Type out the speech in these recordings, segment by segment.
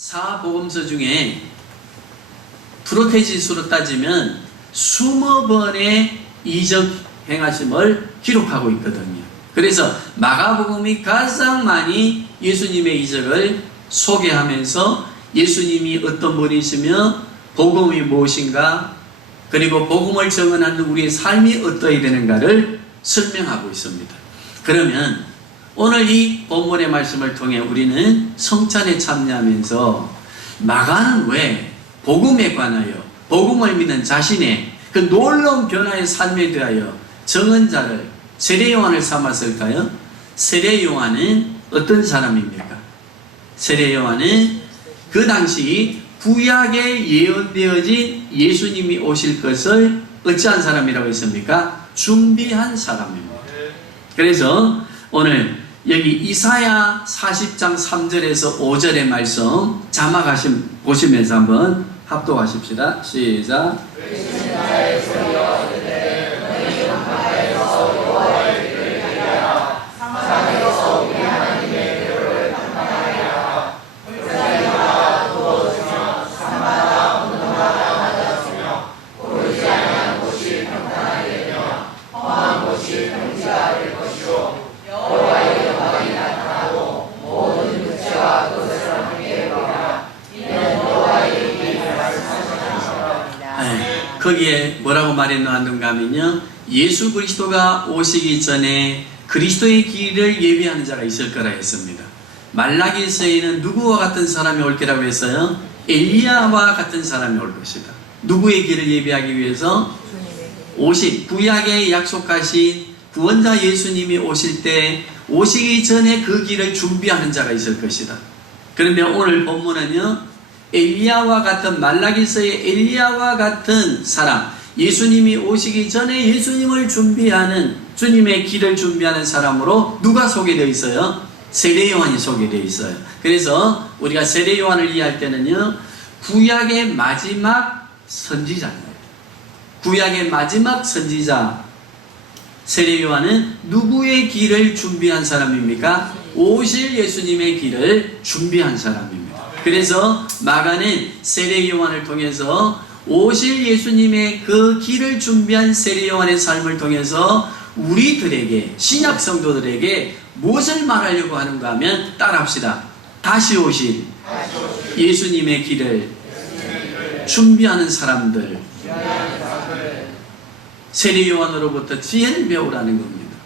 사복음서 중에 프로테지수로 따지면 20번의 이적 행하심을 기록하고 있거든요. 그래서 마가복음이 가장 많이 예수님의 이적을 소개하면서 예수님이 어떤 분이시며 복음이 무엇인가, 그리고 복음을 증언하는 우리의 삶이 어떠해야 되는가를 설명하고 있습니다. 그러면 오늘 이 본문의 말씀을 통해 우리는 성찬에 참여하면서 마가는 왜 복음에 관하여 복음을 믿는 자신의 그 놀라운 변화의 삶에 대하여 정언자를 세례 요한을 삼았을까요? 세례 요한은 어떤 사람입니까? 세례 요한은 그 당시 구약에 예언되어진 예수님이 오실 것을 어찌한 사람이라고 했습니까? 준비한 사람입니다. 그래서 오늘 여기 이사야 40장 3절에서 5절의 말씀 자막 보시면서 한번 합독하십시다. 시작. 거기에 뭐라고 말했나 하는가면요, 예수 그리스도가 오시기 전에 그리스도의 길을 예비하는 자가 있을 거라 했습니다. 말라기서에는 누구와 같은 사람이 올 거라고 했어요? 엘리야와 같은 사람이 올 것이다. 누구의 길을 예비하기 위해서? 구약에 약속하신 구원자 예수님이 오실 때 오시기 전에 그 길을 준비하는 자가 있을 것이다. 그런데 오늘 본문은요, 엘리야와 같은, 말라기서의 엘리야와 같은 사람, 예수님이 오시기 전에 예수님을 준비하는, 주님의 길을 준비하는 사람으로 누가 소개되어 있어요? 세례 요한이 소개되어 있어요. 그래서 우리가 세례 요한을 이해할 때는요, 구약의 마지막 선지자입니다. 구약의 마지막 선지자 세례 요한은 누구의 길을 준비한 사람입니까? 오실 예수님의 길을 준비한 사람입니다. 그래서 마가는 세례 요한을 통해서 오실 예수님의 그 길을 준비한 세례 요한의 삶을 통해서 우리들에게, 신약 성도들에게 무엇을 말하려고 하는가 하면 따라합시다. 다시 오실 예수님의 길을 준비하는 사람들, 세례 요한으로부터 지혜를 배우라는 겁니다.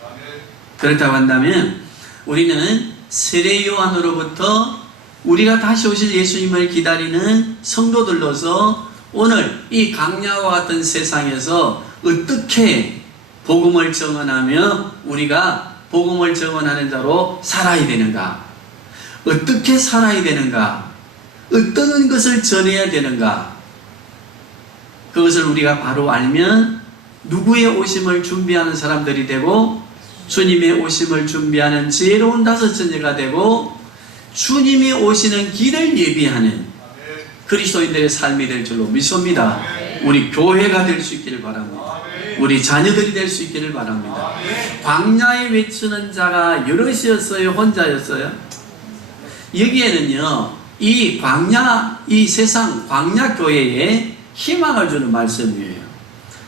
그렇다고 한다면 우리는 세례 요한으로부터 우리가 다시 오실 예수님을 기다리는 성도들로서 오늘 이 강야와 같은 세상에서 어떻게 복음을 증언하며 우리가 복음을 증언하는 자로 살아야 되는가? 어떻게 살아야 되는가? 어떤 것을 전해야 되는가? 그것을 우리가 바로 알면 누구의 오심을 준비하는 사람들이 되고 주님의 오심을 준비하는 지혜로운 다섯 처녀가 되고 주님이 오시는 길을 예비하는 그리스도인들의 삶이 될 줄로 믿습니다. 우리 교회가 될 수 있기를 바랍니다. 우리 자녀들이 될 수 있기를 바랍니다. 광야에 외치는 자가 여럿이었어요? 혼자였어요? 여기에는요, 이 광야, 이 세상 광야 교회에 희망을 주는 말씀이에요.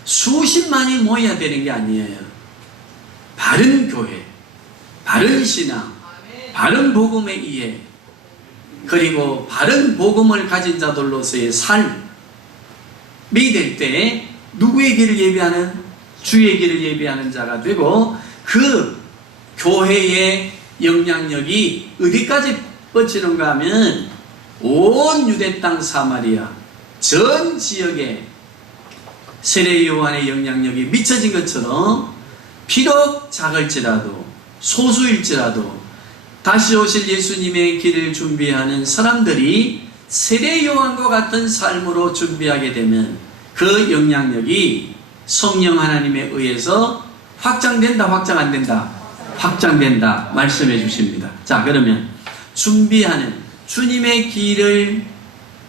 수십만이 모여야 되는 게 아니에요. 바른 교회, 바른 신앙, 바른 복음의 이해, 그리고 바른 복음을 가진 자들로서의 삶이 될 때 누구의 길을 예비하는? 주의 길을 예비하는 자가 되고 그 교회의 영향력이 어디까지 뻗치는가 하면 온 유대 땅 사마리아 전 지역에 세례 요한의 영향력이 미쳐진 것처럼 비록 작을지라도 소수일지라도 다시 오실 예수님의 길을 준비하는 사람들이 세례 요한과 같은 삶으로 준비하게 되면 그 영향력이 성령 하나님에 의해서 확장된다, 확장 안 된다? 확장된다 말씀해 주십니다. 자, 그러면 준비하는 주님의 길을,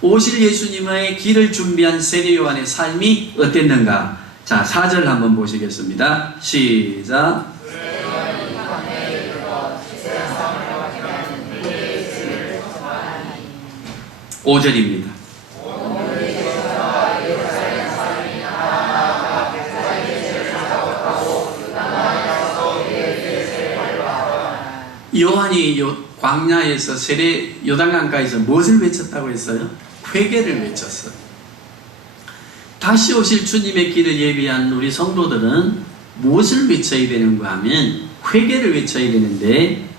오실 예수님의 길을 준비한 세례 요한의 삶이 어땠는가? 자, 4절 한번 보시겠습니다. 시작. 5절입니다. 요한이 광야에서 요단강가에서 무엇을 외쳤다고 했어요? 회개를 외쳤어요. 다시 오실 주님의 길을 예비한 우리 성도들은 무엇을 외쳐야 되는가 하면 회개를 외쳐야 되는데,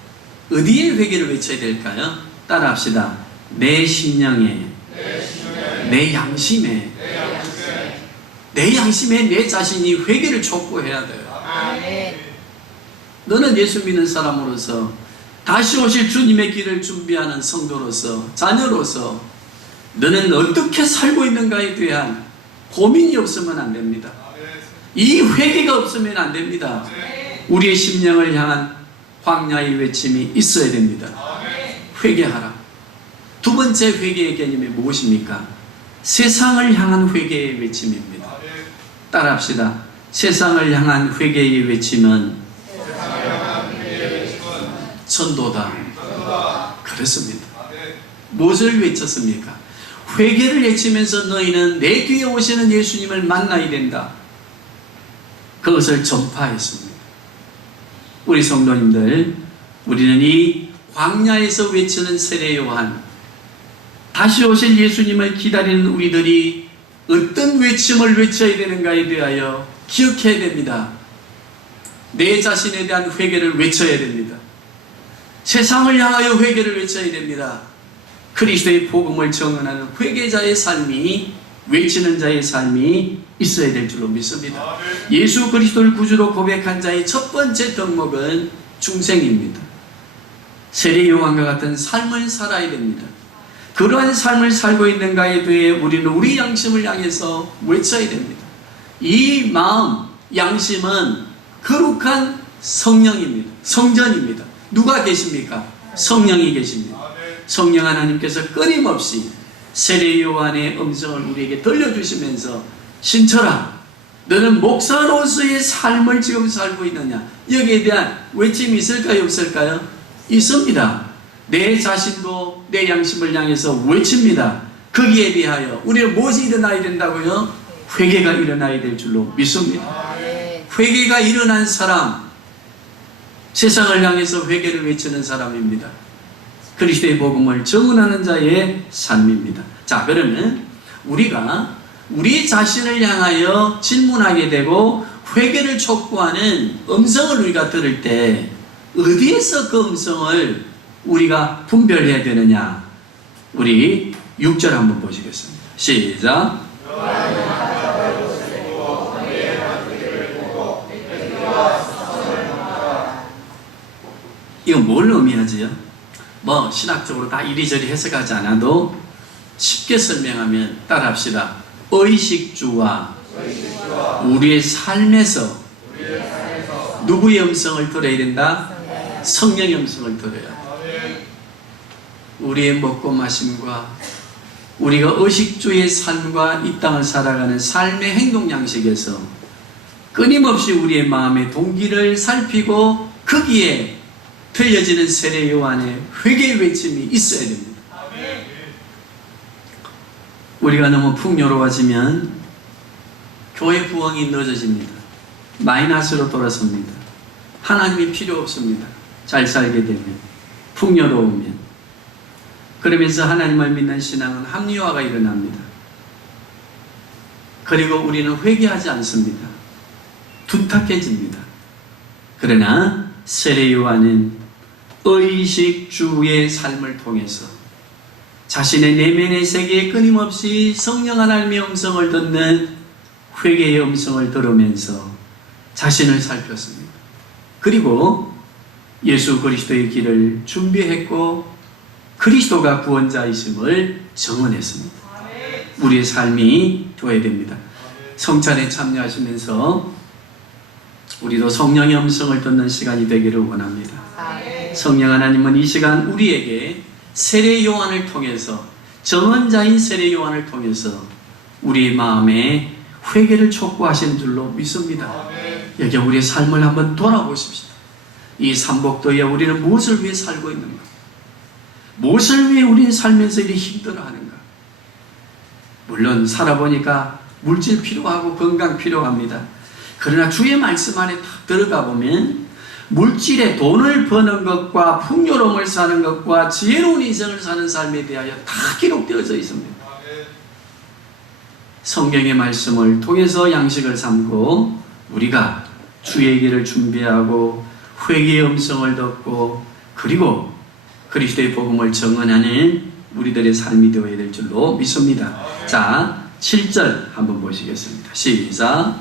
어디에 회개를 외쳐야 될까요? 따라합시다. 내 심령에, 내 양심에, 내 양심에 내 자신이 회개를 촉구해야 돼요. 아멘. 너는 예수 믿는 사람으로서, 다시 오실 주님의 길을 준비하는 성도로서, 자녀로서 너는 어떻게 살고 있는가에 대한 고민이 없으면 안 됩니다. 이 회개가 없으면 안 됩니다. 우리의 심령을 향한 광야의 외침이 있어야 됩니다. 회개하라. 두 번째 회개의 개념이 무엇입니까? 세상을 향한 회개의 외침입니다. 따라합시다. 세상을 향한 회개의 외침은 전도다. 그렇습니다. 무엇을 외쳤습니까? 회개를 외치면서 너희는 내 뒤에 오시는 예수님을 만나야 된다. 그것을 전파했습니다. 우리 성도님들, 우리는 이 광야에서 외치는 세례 요한, 다시 오실 예수님을 기다리는 우리들이 어떤 외침을 외쳐야 되는가에 대하여 기억해야 됩니다. 내 자신에 대한 회개를 외쳐야 됩니다. 세상을 향하여 회개를 외쳐야 됩니다. 그리스도의 복음을 증언하는 회개자의 삶이, 외치는 자의 삶이 있어야 될 줄로 믿습니다. 예수 그리스도를 구주로 고백한 자의 첫 번째 덕목은 중생입니다. 세례 요한과 같은 삶을 살아야 됩니다. 그러한 삶을 살고 있는가에 대해 우리는 우리 양심을 향해서 외쳐야 됩니다. 이 마음, 양심은 거룩한 성령입니다. 성전입니다. 누가 계십니까? 성령이 계십니다. 성령 하나님께서 끊임없이 세례 요한의 음성을 우리에게 들려주시면서, 신철아, 너는 목사로서의 삶을 지금 살고 있느냐? 여기에 대한 외침이 있을까요? 없을까요? 있습니다. 내 자신도 내 양심을 향해서 외칩니다. 거기에 대하여 우리는 무엇이 일어나야 된다고요? 회개가 일어나야 될 줄로 믿습니다. 회개가 일어난 사람, 세상을 향해서 회개를 외치는 사람입니다. 그리스도의 복음을 증언하는 자의 삶입니다. 자, 그러면 우리가 우리 자신을 향하여 질문하게 되고 회개를 촉구하는 음성을 우리가 들을 때 어디에서 그 음성을 우리가 분별해야 되느냐? 우리 6절 한번 보시겠습니다. 시작. 이거 뭘 의미하지요? 뭐 신학적으로 다 이리저리 해석하지 않아도 쉽게 설명하면 따라합시다. 의식주와 우리의 삶에서 누구의 음성을 들어야 된다? 성령의 음성을 들어야. 우리의 먹고 마심과 우리가 의식주의 삶과 이 땅을 살아가는 삶의 행동 양식에서 끊임없이 우리의 마음의 동기를 살피고 거기에 들려지는 세례 요한의 회개의 외침이 있어야 됩니다. 우리가 너무 풍요로워지면 교회 부흥이 늦어집니다. 마이너스로 돌아섭니다. 하나님이 필요 없습니다. 잘 살게 되면, 풍요로우면. 그러면서 하나님을 믿는 신앙은 합리화가 일어납니다. 그리고 우리는 회개하지 않습니다. 둔탁해집니다. 그러나 세례 요한은 의식주의 삶을 통해서 자신의 내면의 세계에 끊임없이 성령 하나님의 음성을 듣는 회개의 음성을 들으면서 자신을 살폈습니다. 그리고 예수 그리스도의 길을 준비했고 그리스도가 구원자이심을 증언했습니다. 우리의 삶이 되어야 됩니다. 성찬에 참여하시면서 우리도 성령의 음성을 듣는 시간이 되기를 원합니다. 성령 하나님은 이 시간 우리에게 세례 요한을 통해서, 증언자인 세례 요한을 통해서 우리의 마음에 회개를 촉구하시는 줄로 믿습니다. 여기 우리의 삶을 한번 돌아보십시오. 이 삼복도에 우리는 무엇을 위해 살고 있는가? 무엇을 위해 우리는 살면서 이렇게 힘들어하는가? 물론 살아보니까 물질 필요하고 건강 필요합니다. 그러나 주의 말씀 안에 딱 들어가 보면 물질에 돈을 버는 것과 풍요로움을 사는 것과 지혜로운 인생을 사는 삶에 대하여 다 기록되어져 있습니다. 성경의 말씀을 통해서 양식을 삼고 우리가 주의 길을 준비하고 회개의 음성을 듣고 그리고 그리스도의 복음을 증언하는 우리들의 삶이 되어야 될 줄로 믿습니다. 자, 7절 한번 보시겠습니다. 시작.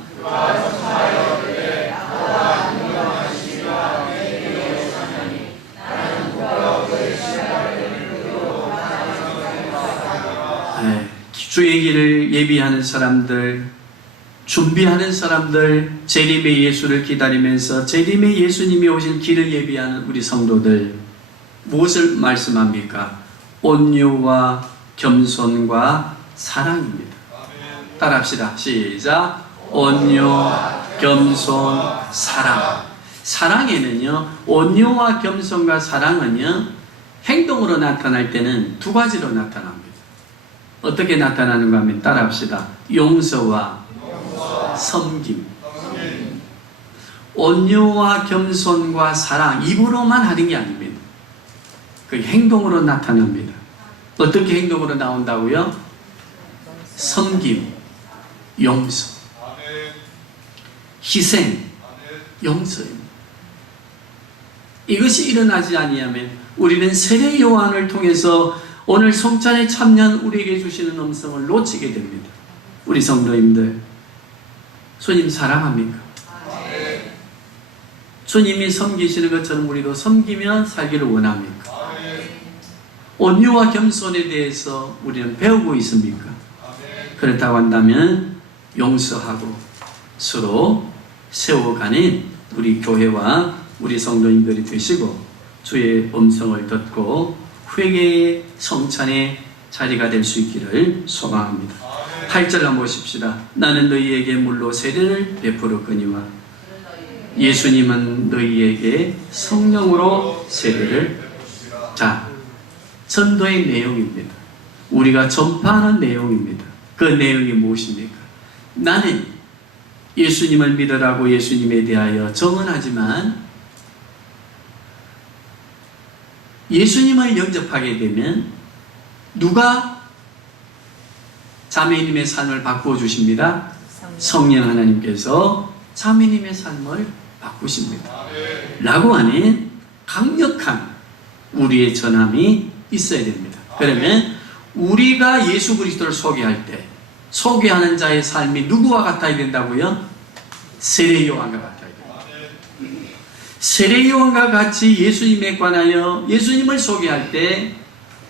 네, 주의 길을 예비하는 사람들, 준비하는 사람들, 재림의 예수를 기다리면서 재림의 예수님이 오실 길을 예비하는 우리 성도들, 무엇을 말씀합니까? 온유와 겸손과 사랑입니다. 따라합시다. 시작. 온유, 겸손, 사랑. 사랑에는요, 온유와 겸손과 사랑은요, 행동으로 나타날 때는 두 가지로 나타납니다. 어떻게 나타나는가 하면 따라합시다. 용서와 섬김. 온유와 겸손과 사랑, 입으로만 하는 게 아닙니다. 그 행동으로 나타납니다. 어떻게 행동으로 나온다고요? 섬김, 용서, 희생, 용서입니다. 이것이 일어나지 아니하면 우리는 세례 요한을 통해서 오늘 성찬에 참여한 우리에게 주시는 음성을 놓치게 됩니다. 우리 성도님들, 주님 사랑합니까? 주님이 섬기시는 것처럼 우리도 섬기며 살기를 원합니까? 온유와 겸손에 대해서 우리는 배우고 있습니까? 그렇다고 한다면 용서하고 서로 세워가는 우리 교회와 우리 성도님들이 되시고 주의 음성을 듣고 회개의 성찬의 자리가 될 수 있기를 소망합니다. 8절 한번 보십시다. 나는 너희에게 물로 세례를 베풀었거니와 예수님은 너희에게 성령으로 세례를. 자, 전도의 내용입니다. 우리가 전파하는 내용입니다. 그 내용이 무엇입니까? 나는 예수님을 믿으라고 예수님에 대하여 증언하지만 예수님을 영접하게 되면 누가 자매님의 삶을 바꾸어 주십니다? 성령 하나님께서 자매님의 삶을 바꾸십니다. 라고 하는 강력한 우리의 전함이 있어야 됩니다. 그러면 우리가 예수 그리스도를 소개할 때 소개하는 자의 삶이 누구와 같아야 된다고요? 세례 요한과 같아야 됩니다. 세례 요한과 같이 예수님에 관하여 예수님을 소개할 때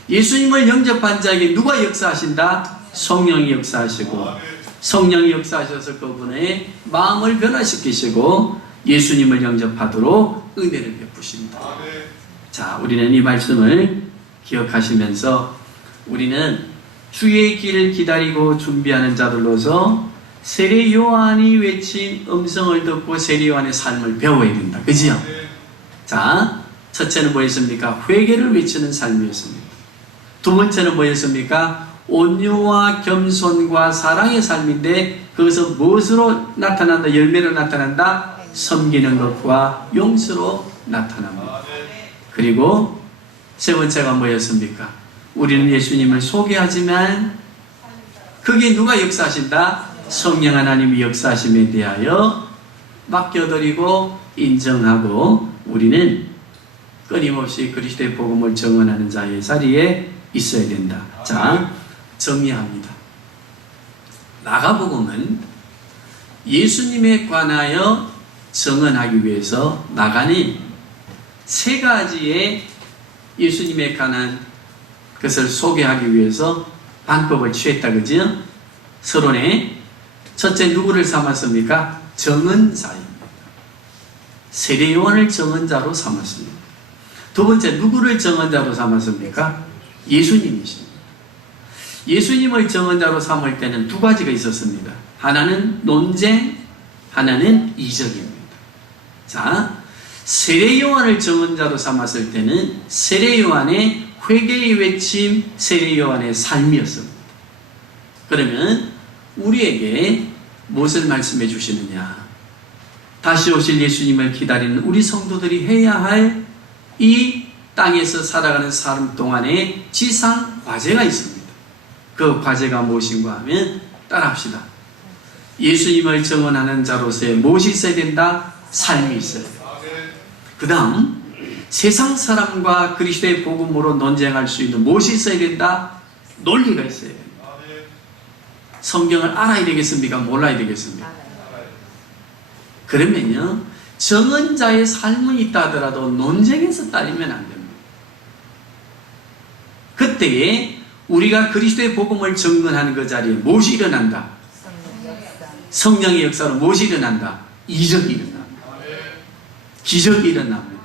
예수님을 영접한 자에게 누가 역사하신다? 성령이 역사하시고 성령이 역사하셔서 그분의 마음을 변화시키시고 예수님을 영접하도록 은혜를 베푸십니다. 자, 우리는 이 말씀을 기억하시면서 우리는 주의 길을 기다리고 준비하는 자들로서 세례 요한이 외친 음성을 듣고 세례 요한의 삶을 배워야 된다. 그지요? 자, 첫째는 뭐였습니까? 회개를 외치는 삶이었습니다. 두 번째는 뭐였습니까? 온유와 겸손과 사랑의 삶인데 그것은 무엇으로 나타난다? 열매로 나타난다? 섬기는 것과 용서로 나타납니다. 그리고 세 번째가 뭐였습니까? 우리는 예수님을 소개하지만 그게 누가 역사하신다? 성령 하나님이 역사하심에 대하여 맡겨드리고 인정하고 우리는 끊임없이 그리스도의 복음을 증언하는 자의 자리에 있어야 된다. 자, 정리합니다. 마가복음은 예수님에 관하여 증언하기 위해서 나가는 세 가지의 예수님에 관한 것을 소개하기 위해서 방법을 취했다. 그죠? 서론에 첫째 누구를 삼았습니까? 증언자입니다. 세례 요한을 증언자로 삼았습니다. 두 번째 누구를 증언자로 삼았습니까? 예수님이십니다. 예수님을 증언자로 삼을 때는 두 가지가 있었습니다. 하나는 논쟁, 하나는 이적입니다. 자, 세례 요한을 증언자로 삼았을 때는 세례 요한의 회개의 외침 세례 요한의 삶이었습니다. 그러면 우리에게 무엇을 말씀해 주시느냐? 다시 오실 예수님을 기다리는 우리 성도들이 해야 할 이 땅에서 살아가는 삶 동안에 지상 과제가 있습니다. 그 과제가 무엇인가 하면 따라합시다. 예수님을 증언하는 자로서의 무엇이 있어야 된다? 삶이 있어야 된다. 그 다음 세상 사람과 그리스도의 복음으로 논쟁할 수 있는 무엇이 있어야 된다? 논리가 있어야 된다. 성경을 알아야 되겠습니까? 몰라야 되겠습니까? 그러면요, 정은 자의 삶은 있다 하더라도 논쟁에서 딸리면 안 됩니다. 그때에 우리가 그리스도의 복음을 증언하는 그 자리에 무엇이 일어난다? 성령의 역사로 무엇이 일어난다? 이적이 일어납니다. 기적이 일어납니다.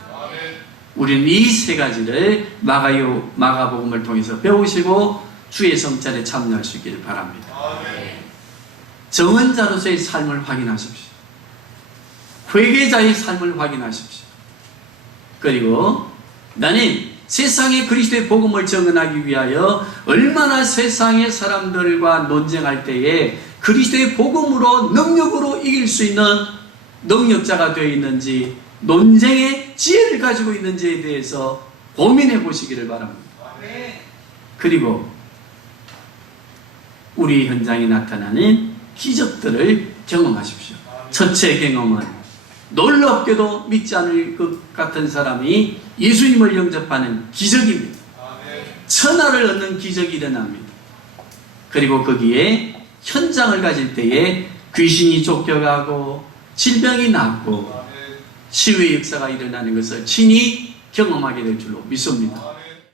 우리는 이 세 가지를 마가복음을 통해서 배우시고 주의 성찬에 참여할 수 있기를 바랍니다. 정언자로서의 삶을 확인하십시오. 회개자의 삶을 확인하십시오. 그리고 나는 세상에 그리스도의 복음을 증언하기 위하여 얼마나 세상의 사람들과 논쟁할 때에 그리스도의 복음으로 능력으로 이길 수 있는 능력자가 되어 있는지, 논쟁의 지혜를 가지고 있는지에 대해서 고민해 보시기를 바랍니다. 그리고 우리 현장에 나타나는 기적들을 경험하십시오. 첫째 경험은 놀랍게도 믿지 않을 것 같은 사람이 예수님을 영접하는 기적입니다. 천하를 얻는 기적이 일어납니다. 그리고 거기에 현장을 가질 때에 귀신이 쫓겨가고 질병이 낫고 치유의 역사가 일어나는 것을 친히 경험하게 될 줄로 믿습니다.